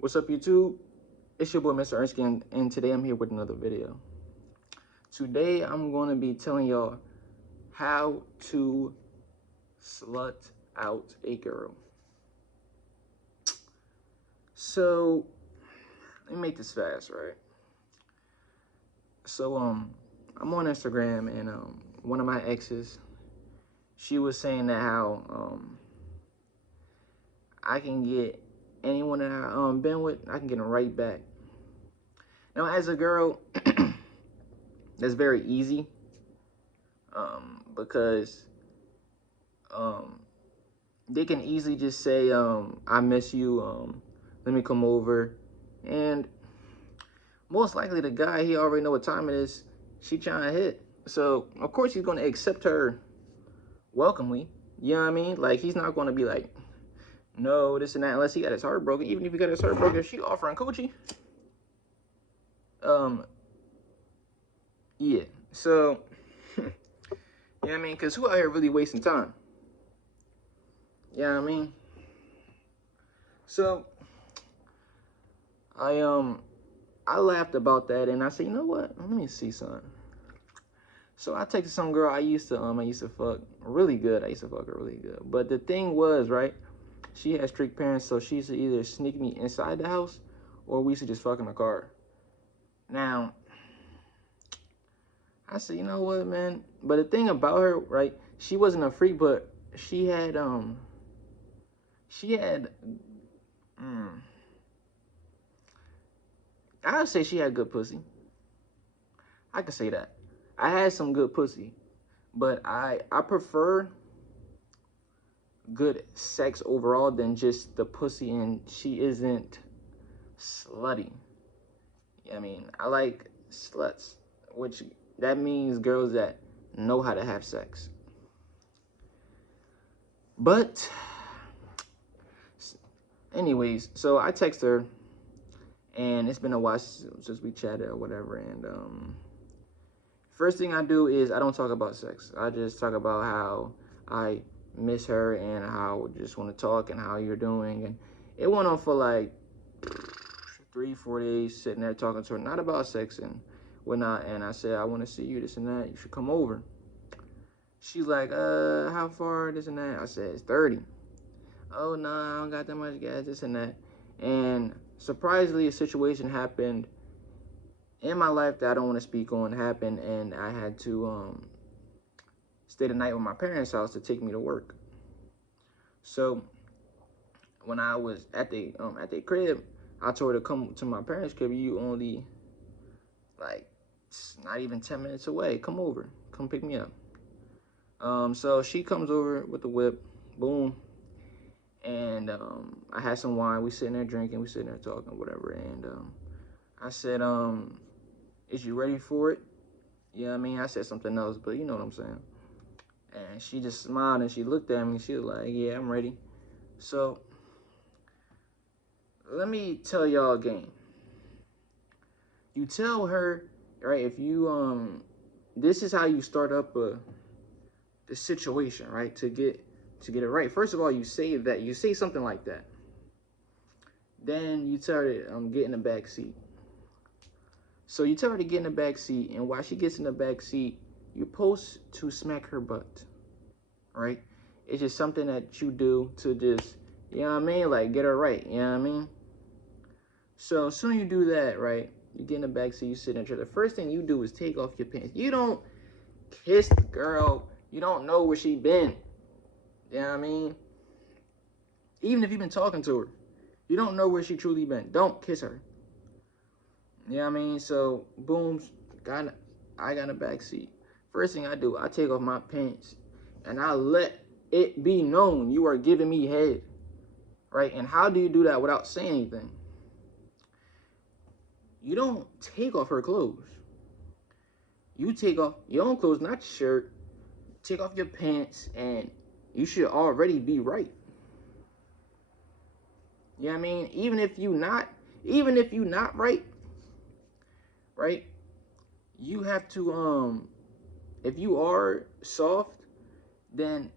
What's up, YouTube? It's your boy, Mr. Erskine, and today I'm here with another video. Today, I'm going to be telling y'all how to slut out a girl. So, let me make this fast, right? So, I'm on Instagram, and one of my exes, she was saying that how I can get anyone that I been with, I can get them right back. Now, as a girl, that's very easy, because they can easily just say, I miss you, let me come over. And most likely the guy, he already know what time it is, she trying to hit. So, of course, he's going to accept her welcomely. You know what I mean? Like, he's not going to be like, no, this and that, unless he got his heart broken. Even if he got his heart broken, if she offering coochie, yeah. So, you know what I mean? Because who out here really wasting time? You know what I mean? So, I laughed about that, and I said, you know what? Let me see something. So I texted some girl I used to fuck really good. I used to fuck her really good. But the thing was, right? She had strict parents, so she used to either sneak me inside the house, or we used to just fuck in the car. Now, I said, you know what, man? But the thing about her, right? She wasn't a freak, but she had I would say she had good pussy. I could say that. I had some good pussy, but I prefer good sex overall than just the pussy, and she isn't slutty. I mean, I like sluts, which that means girls that know how to have sex. But anyways, so I text her, and it's been a while since we chatted or whatever, and first thing I do is I don't talk about sex. I just talk about how I miss her and how I just want to talk and how you're doing. And it went on for like 3-4 days sitting there talking to her, not about sex and whatnot. And I said, I want to see you, this and that. You should come over. She's like, how far, this and that. I said, it's 30. Oh, no, I don't got that much gas, this and that. And surprisingly, a situation happened in my life that I don't want to speak on happened, and I had to stay the night with my parents' house to take me to work. So when I was at the crib, I told her to come to my parents' crib. You only like not even 10 minutes away. Come over, come pick me up. So she comes over with the whip, boom, and I had some wine. We sitting there drinking, we sitting there talking, whatever. And I said, is you ready for it? Yeah, you know I mean, I said something else, but you know what I'm saying. And she just smiled and she looked at me. She was like, yeah, I'm ready. So let me tell y'all a game. You tell her, right, if you this is how you start up the situation, right? To get it right. First of all, you say something like that. Then you tell her to get in the back seat. So you tell her to get in the back seat, and while she gets in the back seat, you're supposed to smack her butt, right? It's just something that you do to just, you know what I mean? Like, get her right, you know what I mean? So as soon as you do that, right, you get in the back seat, you sit in the chair. The first thing you do is take off your pants. You don't kiss the girl. You don't know where she been. You know what I mean? Even if you've been talking to her, you don't know where she truly been. Don't kiss her. You know what I mean? So, boom, I got in the back seat. First thing I do, I take off my pants, and I let it be known you are giving me head, right? And how do you do that without saying anything? You don't take off her clothes. You take off your own clothes, not your shirt. Take off your pants, and you should already be right. You know what I mean? Even if you not right, right? You have to if you are soft, then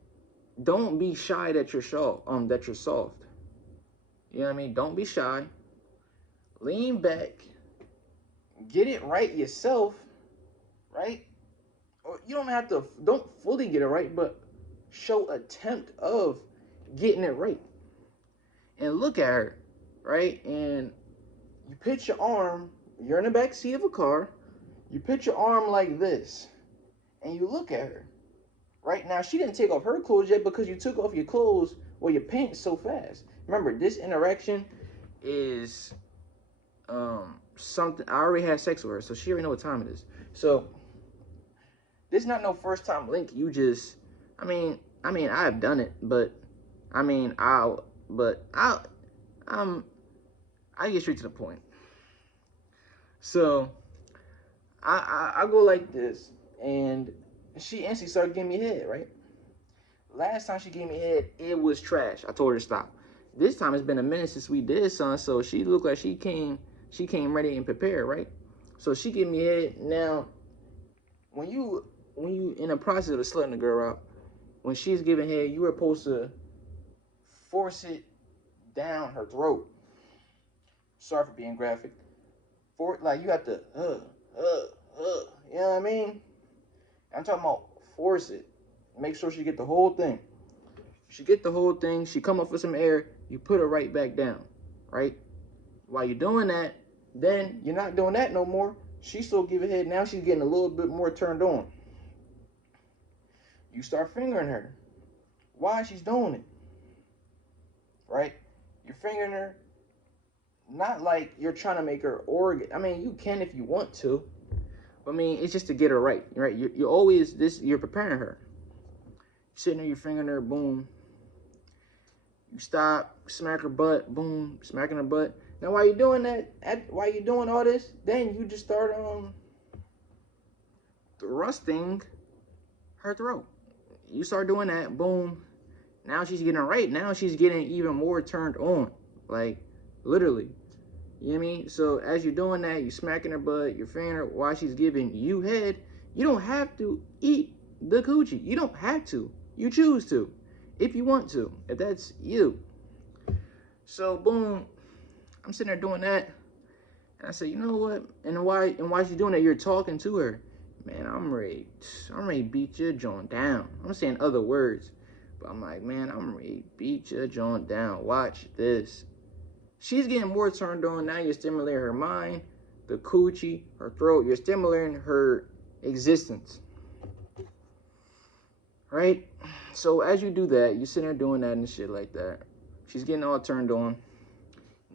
don't be shy that you're soft. You know what I mean? Don't be shy. lean back, get it right yourself, right? Or you don't have to, don't fully get it right, but show attempt of getting it right. And look at her, right? And you pitch your arm, you're in the back seat of a car, you pitch your arm like this, and you look at her. Right now, she didn't take off her clothes yet because you took off your clothes or your pants so fast. Remember, this interaction is something. I already had sex with her, so she already know what time it is. So this is not no first time link. You just, I've done it, but I mean, I get straight to the point. So I go like this, and she instantly started giving me head, right? Last time she gave me head, it was trash. I told her to stop. This time it's been a minute since we did something, so she looked like she came ready and prepared, right? So she gave me head. Now, when you in the process of slutting the girl out, when she's giving head, you were supposed to force it down her throat. Sorry for being graphic. Like you have to, you know what I mean? I'm talking about force it. Make sure she get the whole thing. She get the whole thing. She come up with some air. You put her right back down, right? While you're doing that, then you're not doing that no more. She still giving head. Now she's getting a little bit more turned on. You start fingering her. Why she's doing it, right? You're fingering her. Not like you're trying to make her organ. I mean, you can if you want to. But I mean, it's just to get her right, right? You're always this. You're preparing her. You're sitting there, you're fingering her. Boom. You stop, smack her butt. Boom, smacking her butt. Now, while you're doing that, while you're doing all this, then you just start thrusting her throat. You start doing that. Boom. Now she's getting right. Now she's getting even more turned on, like literally. You know what I mean? So as you're doing that, you're smacking her butt, you're fingering her while she's giving you head. You don't have to eat the coochie. You don't have to. You choose to, if you want to, if that's you. So boom, I'm sitting there doing that, and I said, you know what? And why she's doing that? You're talking to her, man. I'm ready to beat your joint down. I'm saying other words, but I'm like, man, I'm ready to beat your joint down. Watch this. She's getting more turned on. Now you're stimulating her mind, the coochie, her throat. You're stimulating her existence. Right? So as you do that, you're sitting there doing that and shit like that. She's getting all turned on.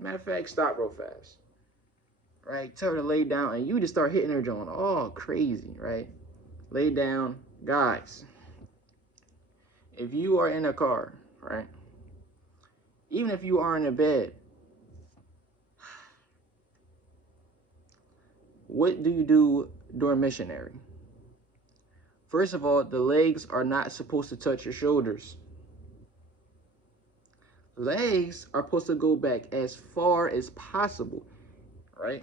Matter of fact, stop real fast. Right? Tell her to lay down, and you just start hitting her joint all crazy, right? Lay down. Guys, if you are in a car, right? Even if you are in a bed, what do you do during missionary? First of all, the legs are not supposed to touch your shoulders. Legs are supposed to go back as far as possible, right?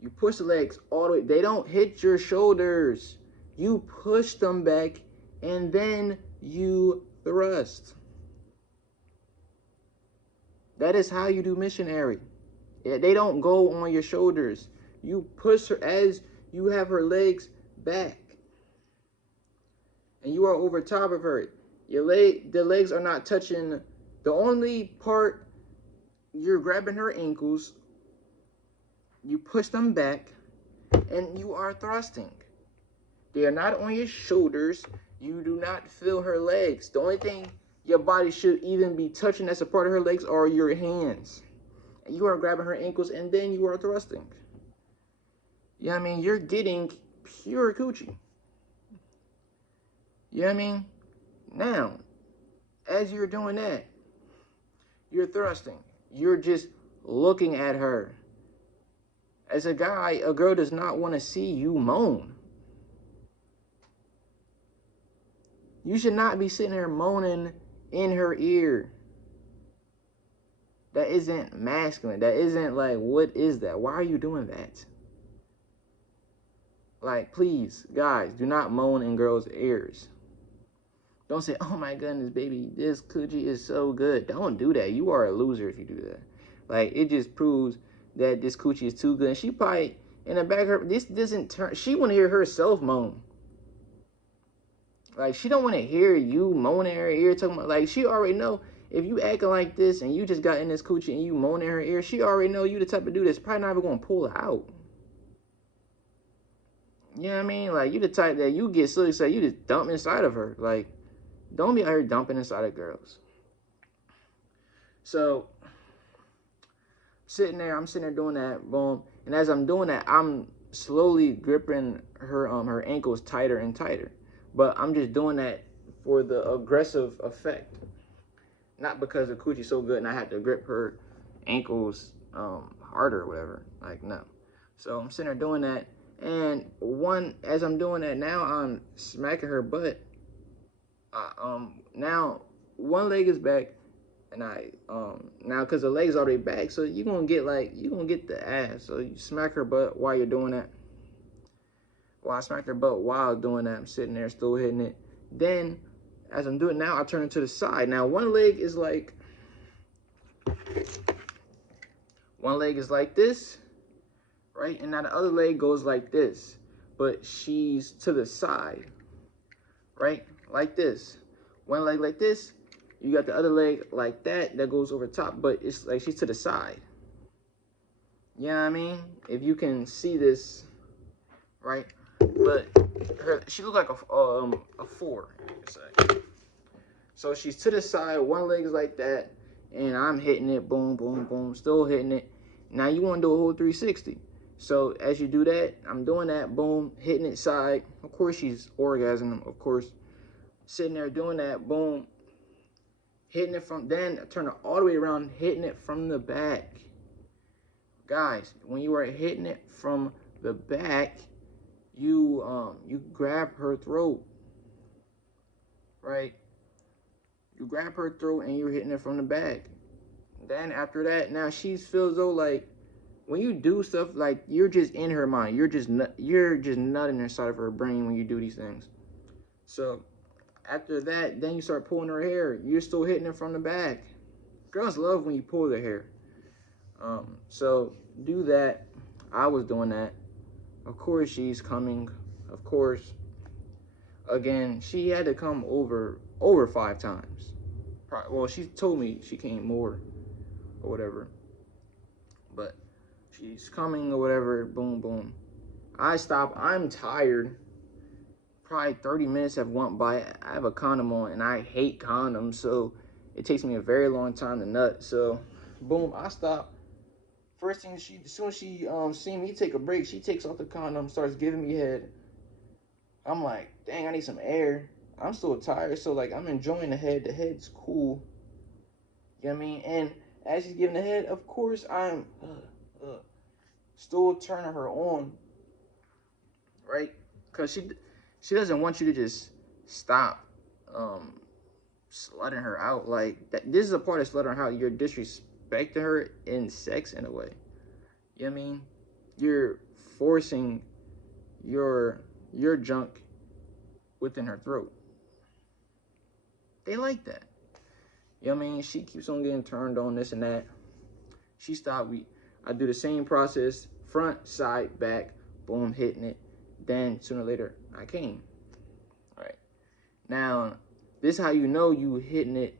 You push the legs all the way. They don't hit your shoulders. You push them back, and then you thrust. That is how you do missionary. They don't go on your shoulders. You push her as you have her legs back, and you are over top of her. The legs are not touching. The only part you're grabbing her ankles. You push them back, and you are thrusting. They are not on your shoulders. You do not feel her legs. The only thing your body should even be touching as a part of her legs are your hands. And you are grabbing her ankles, and then you are thrusting. You know what I mean? You're getting pure coochie. You know what I mean? Now, as you're doing that, you're thrusting. You're just looking at her. As a guy, a girl does not want to see you moan. You should not be sitting there moaning in her ear. That isn't masculine. That isn't like, what is that? Why are you doing that? Like, please, guys, do not moan in girls' ears. Don't say, oh my goodness, baby, this coochie is so good. Don't do that. You are a loser if you do that. Like, it just proves that this coochie is too good. And she probably, in the back of her, this doesn't turn, she want to hear herself moan. Like, she don't want to hear you moaning in her ear, talking about, like, she already know, if you acting like this and you just got in this coochie and you moaning in her ear, she already know you the type of dude that's probably not even going to pull her out. You know what I mean? Like, you the type that you get so excited, you just dump inside of her. Like, don't be out here dumping inside of girls. So, I'm sitting there doing that, boom. And as I'm doing that, I'm slowly gripping her ankles tighter and tighter. But I'm just doing that for the aggressive effect. Not because the coochie's so good and I had to grip her ankles harder or whatever. Like, no. So I'm sitting there doing that. And as I'm doing that, now I'm smacking her butt. Now one leg is back, and now because the leg's already back, so you're gonna get the ass. So you smack her butt while you're doing that. Well, I smacked her butt while doing that. I'm sitting there still hitting it. Then, as I'm doing now, I turn it to the side. Now one leg is like this, right? And now the other leg goes like this, but she's to the side, right? Like this. One leg like this, you got the other leg like that goes over top, but it's like she's to the side. You know what I mean? If you can see this, right? But she looked like a 4, you could say. So she's to the side, one leg is like that, and I'm hitting it, boom, boom, boom, still hitting it. Now you want to do a whole 360. So as you do that, I'm doing that, boom, hitting it side. Of course she's orgasming, of course. Sitting there doing that, boom, hitting it from, then turn it all the way around, hitting it from the back. Guys, when you are hitting it from the back, you grab her throat, right? You grab her throat and you're hitting it from the back. Then after that, now she feels though like when you do stuff like you're just in her mind, you're just nutting inside of her brain when you do these things. So after that, then you start pulling her hair. You're still hitting it from the back. Girls love when you pull their hair. So do that. I was doing that. Of course she's coming. Of course. Again, she had to come over 5 times. Well, she told me she came more or whatever. But she's coming or whatever. Boom, boom. I stop. I'm tired. Probably 30 minutes have went by. I have a condom on, and I hate condoms, so it takes me a very long time to nut. So, boom, I stop. First thing as soon as she see me take a break, she takes off the condom, starts giving me head. I'm like, dang, I need some air. I'm still tired, so like I'm enjoying the head. The head's cool. You know what I mean? And as she's giving the head, of course I'm still turning her on, right? Cause she doesn't want you to just stop slutting her out. Like this is a part of slutting her out. You're disrespecting her in sex in a way. You know what I mean? You're forcing your junk within her throat. They like that. You know what I mean? She keeps on getting turned on, this and that. She stopped. I do the same process, front, side, back, boom, hitting it. Then sooner or later, I came. All right. Now, this is how you know you hitting it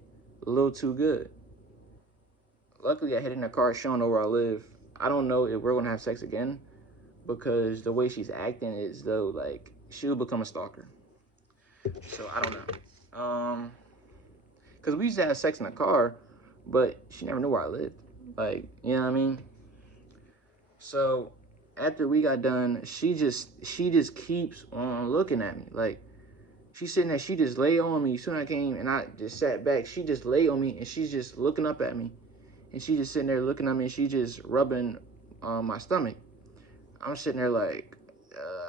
a little too good. Luckily, I hit it in a car. She don't know where I live. I don't know if we're gonna have sex again because the way she's acting is though like she'll become a stalker. So I don't know. Cause we used to have sex in the car, but she never knew where I lived. Like, you know what I mean? So after we got done, she just keeps on looking at me. Like she's sitting there, she just lay on me. As soon as I came and I just sat back, she just lay on me and she's just looking up at me. And she just sitting there looking at me and she just rubbing my stomach. I'm sitting there like,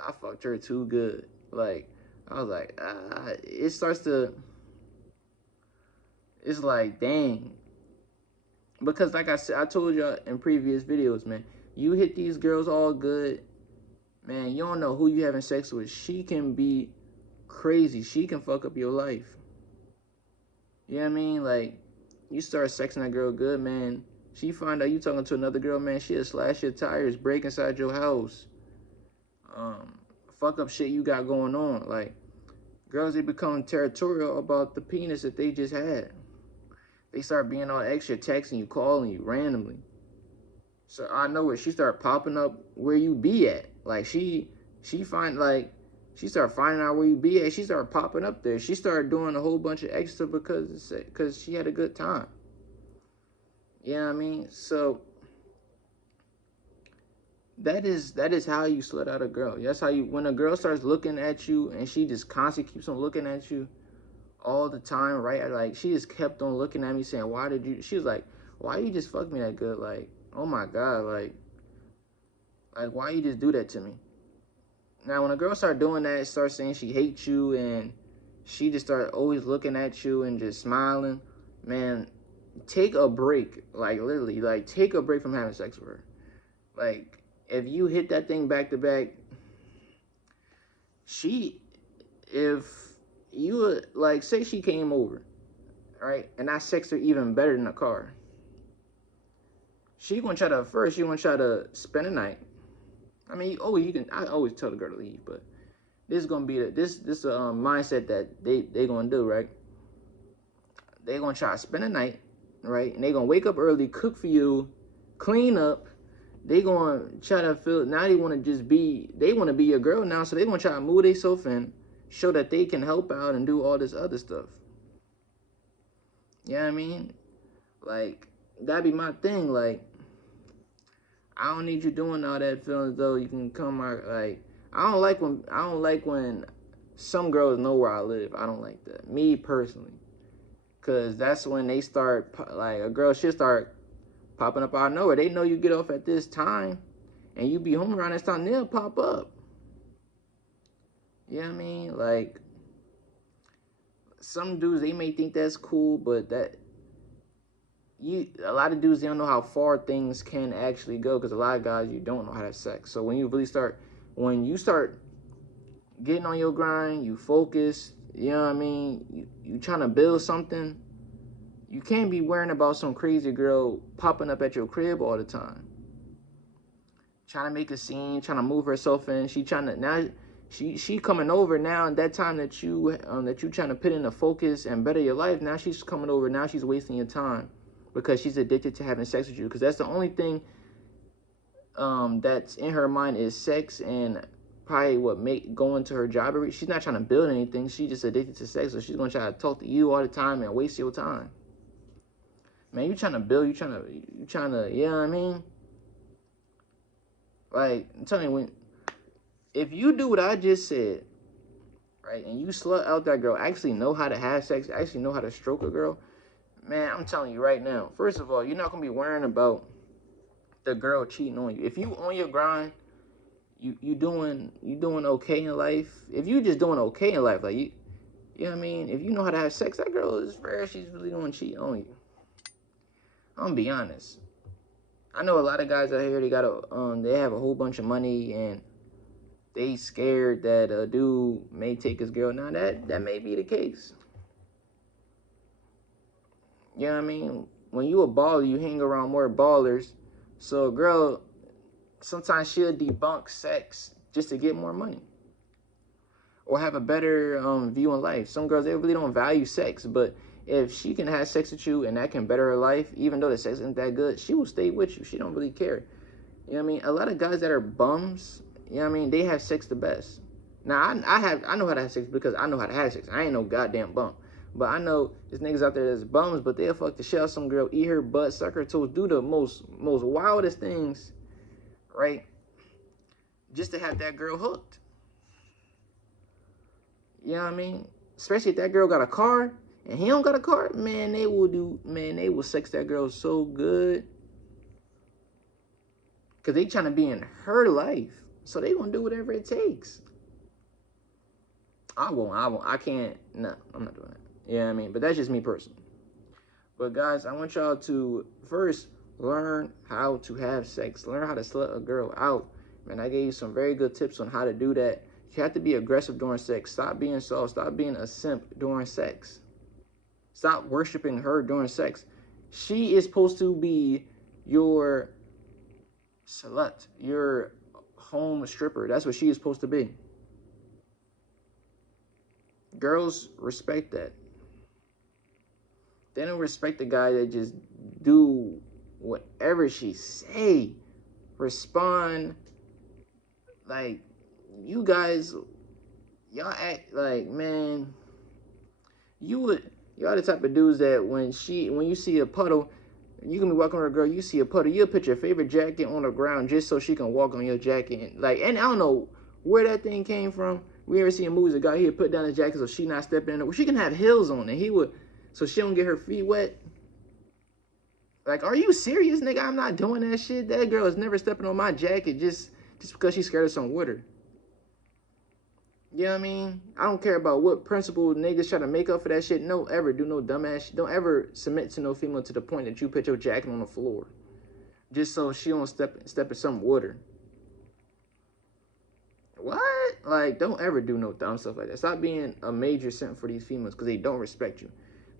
I fucked her too good. Like, I was like, it starts to, it's like, dang. Because like I said, I told y'all in previous videos, man, you hit these girls all good, man, you don't know who you having sex with. She can be crazy. She can fuck up your life. You know what I mean? Like, you start sexing that girl good, man, She find out you talking to another girl, man, she'll slash your tires, break inside your house, um, fuck up shit you got going on. Like, girls, they become territorial about the penis that they just had. They start being all extra, texting you, calling you randomly. So I know it. She start popping up where you be at. Like she find like she start finding out where you be at. She start popping up there. She started doing a whole bunch of extra because she had a good time. You know what I mean? So that is how you slut out a girl. That's how you, when a girl starts looking at you and she just constantly keeps on looking at you all the time, right? Like, she just kept on looking at me saying, why did you, she was like, why you just fuck me that good? Like, oh my God, like why you just do that to me? Now, when a girl start doing that, start saying she hates you and she just start always looking at you and just smiling, man, take a break. Like, literally, like, take a break from having sex with her. Like, if you hit that thing back to back, if you, like, say she came over, right, and I sexed her even better than a car, she gonna try to spend a night. I mean, I always tell the girl to leave, but this is gonna be this mindset that they gonna do, right? They gonna try to spend a night, right, and they gonna wake up early, cook for you, clean up. They gonna try to feel, now they want to be your girl now, so they gonna try to move themselves in, show that they can help out and do all this other stuff. You know what I mean? Like, that'd be my thing. Like, I don't need you doing all that, feeling as though you can come out. Like, I don't like when some girls know where I live. I don't like that, me personally, cause that's when they start, like, a girl should start popping up out of nowhere. They know you get off at this time and you be home around this time, they'll pop up. You know what I mean? Like, some dudes, they may think that's cool, but a lot of dudes, they don't know how far things can actually go, because a lot of guys, you don't know how to have sex. So when you start getting on your grind, you focus, you know what I mean, you trying to build something, you can't be worrying about some crazy girl popping up at your crib all the time, trying to make a scene, trying to move herself in. She coming over now, and that time that you trying to put in the focus and better your life, now she's coming over, now she's wasting your time because she's addicted to having sex with you, because that's the only thing that's in her mind is sex, and probably what make going to her job. She's not trying to build anything, she's just addicted to sex, so she's gonna try to talk to you all the time and waste your time. Man, you trying to build, you trying to, you know what I mean? Like, I'm telling you, if you do what I just said, right, and you slut out that girl, actually know how to have sex, actually know how to stroke a girl, man, I'm telling you right now, first of all, you're not gonna be worrying about the girl cheating on you. If you on your grind, you doing okay in life. If you just doing okay in life, like, you know what I mean? If you know how to have sex, that girl is rare she's really gonna cheat on you. I'm gonna be honest. I know a lot of guys out here, they have a whole bunch of money and they scared that a dude may take his girl. Now that may be the case. You know what I mean? When you a baller, you hang around more ballers. So a girl, sometimes she'll debunk sex just to get more money or have a better view in life. Some girls, they really don't value sex, but if she can have sex with you and that can better her life, even though the sex isn't that good, she will stay with you. She don't really care. You know what I mean? A lot of guys that are bums, you know what I mean, they have sex the best. Now, I know how to have sex because I know how to have sex. I ain't no goddamn bum. But I know there's niggas out there that's bums, but they'll fuck the shit out of some girl, eat her butt, suck her toes, do the most wildest things, right? Just to have that girl hooked. You know what I mean? Especially if that girl got a car and he don't got a car, man, they will sex that girl so good. Because they trying to be in her life. So they gonna do whatever it takes. I can't, no, I'm not doing that. You know what I mean? But that's just me personally. But guys, I want y'all to first learn how to have sex. Learn how to slut a girl out. Man, I gave you some very good tips on how to do that. You have to be aggressive during sex. Stop being soft. Stop being a simp during sex. Stop worshiping her during sex. She is supposed to be You're slut. You're home stripper. That's what she is supposed to be. Girls respect that. They don't respect the guy that just do whatever she say. Respond like you guys, y'all act like, man, y'all the type of dudes that when you see a puddle, you can be walking with a girl, you see a puddle, you'll put your favorite jacket on the ground just so she can walk on your jacket. And I don't know where that thing came from. We ever seen movies, a guy he'd put down his jacket so she not stepping in it. Well, she can have heels on and he would, so she don't get her feet wet. Like, are you serious, nigga? I'm not doing that shit. That girl is never stepping on my jacket just because she's scared of some water. You know what I mean? I don't care about what principle niggas try to make up for that shit. No, ever do no dumbass shit. Don't ever submit to no female to the point that you put your jacket on the floor just so she don't step in some water. What? Like, don't ever do no dumb stuff like that. Stop being a major simp for these females because they don't respect you.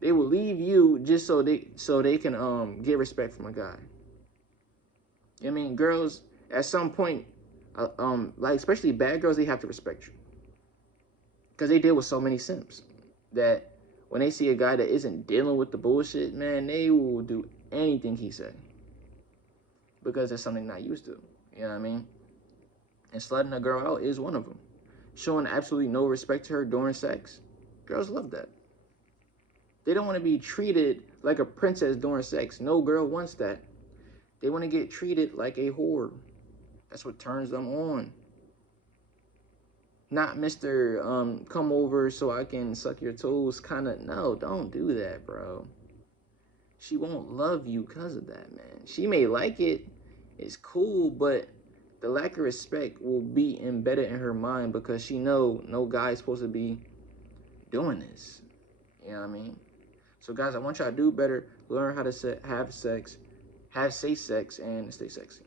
They will leave you just so they can get respect from a guy. I mean, girls at some point, like especially bad girls, they have to respect you. Because they deal with so many simps that when they see a guy that isn't dealing with the bullshit, man, they will do anything he say. Because it's something not used to. You know what I mean? And slutting a girl out is one of them. Showing absolutely no respect to her during sex. Girls love that. They don't want to be treated like a princess during sex. No girl wants that. They want to get treated like a whore. That's what turns them on. Not Mr. Come over so I can suck your toes kind of. No, don't do that, bro. She won't love you because of that, man. She may like it. It's cool, but the lack of respect will be embedded in her mind because she know no guy's supposed to be doing this. You know what I mean? So, guys, I want y'all to do better. Learn how to have sex, have safe sex, and stay sexy.